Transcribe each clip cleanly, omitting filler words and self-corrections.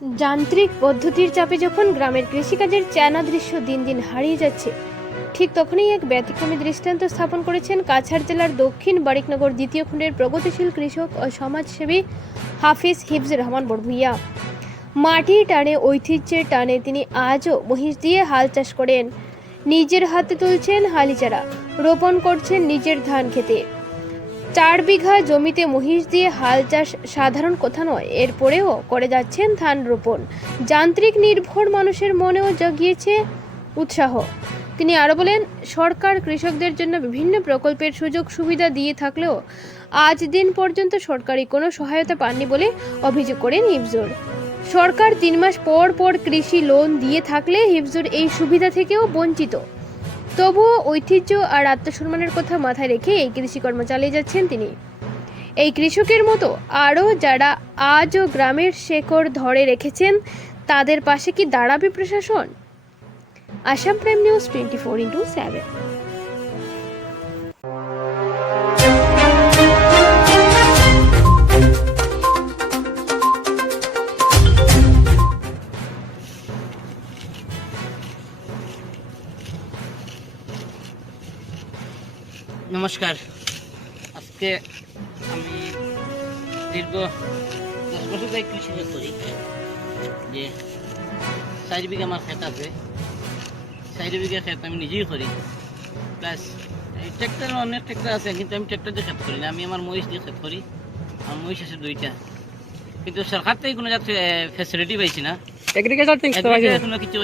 যান্ত্রিক পদ্ধতির চাপে যখন গ্রামের কৃষিকাজের চেনা দৃশ্য দিন দিন হারিয়ে যাচ্ছে, ঠিক তখনই এক ব্যতিক্রমী দৃষ্টান্ত স্থাপন করেছেন কাছাড় জেলার দক্ষিণ বারিকনগর দ্বিতীয় খণ্ডের প্রগতিশীল কৃষক ও সমাজসেবী হাফিজ হিফজুর রহমান বড়ভূইয়া। মাটির টানে, ঐতিহ্যের টানে তিনি আজও মহিষ দিয়ে হাল চাষ করেন। নিজের হাতে তুলছেন হালি চারা, রোপণ করছেন নিজের ধান খেতে। 4 বিঘা জমিতে মহিষ দিয়ে হাল চাষ সাধারণ কথা নয়, এরপরেও করে যাচ্ছেন ধান রোপণ। যান্ত্রিক নির্ভর মানুষের মনেও জাগিয়েছে উৎসাহ। তিনি আরও বলেন, সরকার কৃষকদের জন্য বিভিন্ন প্রকল্পের সুযোগ সুবিধা দিয়ে থাকলেও আজ দিন পর্যন্ত সরকারি কোনো সহায়তা পাননি বলে অভিযোগ করেন হিফজুর। সরকার 3 মাস পর পর কৃষি লোন দিয়ে থাকলে হিফজুর এই সুবিধা থেকেও বঞ্চিত। তবুও ঐতিহ্য আর আত্মসম্মানের কথা মাথায় রেখে এই কৃষিকর্ম চালিয়ে যাচ্ছেন তিনি। এই কৃষকের মতো আরও যারা আজও গ্রামের শেকড় ধরে রেখেছেন, তাদের পাশে কি দাঁড়াবে প্রশাসন? Assam prime news 24/7। নমস্কার। আজকে আমি দীর্ঘ 10 বছর ধরে কৃষি করি। যে 4 বিঘা আমার ক্ষেত আছে, 4 বিঘা ক্ষেত আমি নিজেই করি। প্লাস এই ট্র্যাক্টর, অনেক ট্র্যাক্টর আছে, কিন্তু আমি ট্র্যাক্টর দিয়ে ক্ষেত করি না। আমি আমার মহিষ দিয়ে ক্ষেত করি। আমার মহিষ আছে 2টা, কিন্তু সরকার থেকে কোনো যাতে ফ্যাসিলিটি পাইছি না। এগ্রিকালচার কোনো কিছু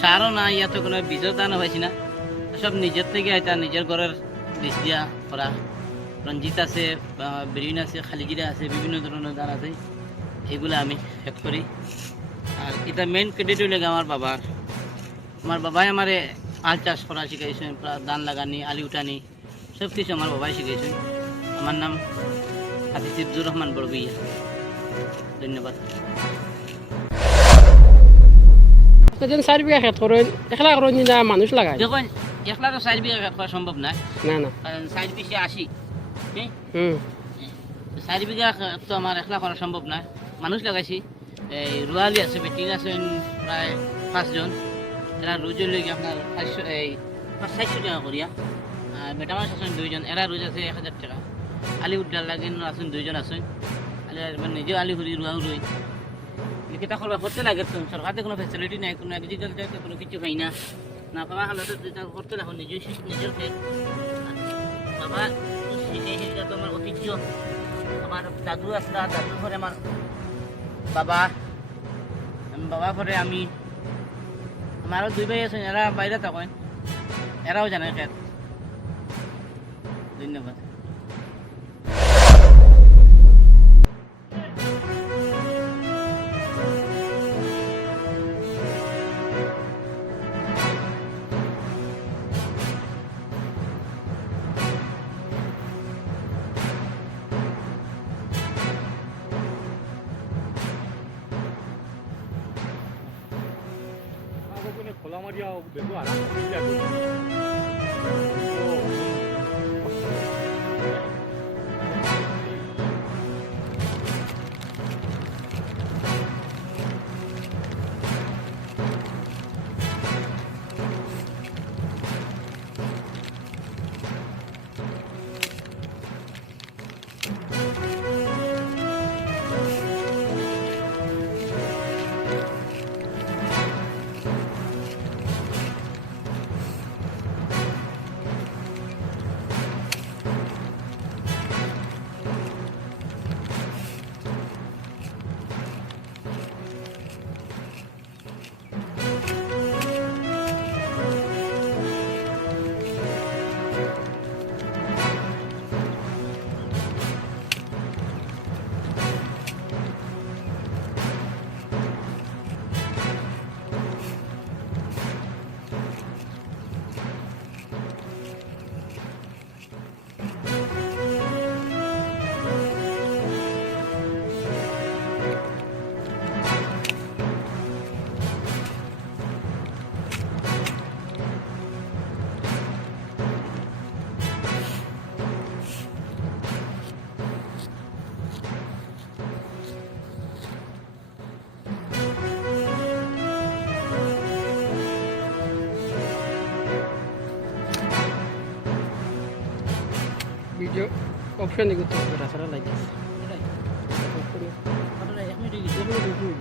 সারও না, ইয়াতে কোনো বীজের দানও পাইছি না। সব নিজের থেকে এটা নিজের ঘরের বীজ দিয়া করা। রঞ্জিত আছে, বেরিন আছে, খালিজিরা আছে, বিভিন্ন ধরনের ধান আছে, এগুলো আমি ক্ষেত করি। আর এটা মেইন ক্রেডিট হইলে আমার বাবাই আমারে আল চাষ করা শিখাইছেন, ধান লাগানি, আলি উঠানি, সব কিছু আমার বাবাই শিখাইছেন। আমার নাম হাফিজ হিফজুর রহমান বড়ভূইয়া। ধন্যবাদ। 4 বিঘা ক্ষেত করেন, একলা করেন না মানুষ লাগায়? দেখুন, একলা তো 4 বিঘা ক্ষেত করা সম্ভব না। না কারণ 4 পিছে 80। 4 বিঘা তো আমার একলা করা সম্ভব না। মানুষ লাগাইছি, এই রুয়ালি আছে, বেটিং আছেন প্রায় 5 জন। এরা রোজের লেগে আপনার 400 টাকা করিয়া। আর বেটা মানুষ আছেন 2 জন, এরা রোজ আছে 1000 টাকা। আলি উঠার লাগেন আছেন 2 জন আছেন। নিজেও আলি করি, রুয়াও রই। এটা করবা করতে লাগে। তো সরকার কোনো ফ্যাসিলিটি নাই, কোনো এগ্রিকালচার কোনো কিছু পাই না। না পাওয়া হলে তো করতে দেখো নিজের ক্ষেত। বাবা এটা তো আমার ঐতিহ্য। আমার দাদু আসলা, দাদুর ঘরে আমার বাবা ঘরে আমি, আমারও 2 ভাই আছেন, এরা বাইরে থাকেন, এরাও জানে ক্ষেত। ধন্যবাদ। খোলা মারিয়া দেখো আর ভিডিও অপশন দিকে তো রাস্তা লাগে এক মিনিট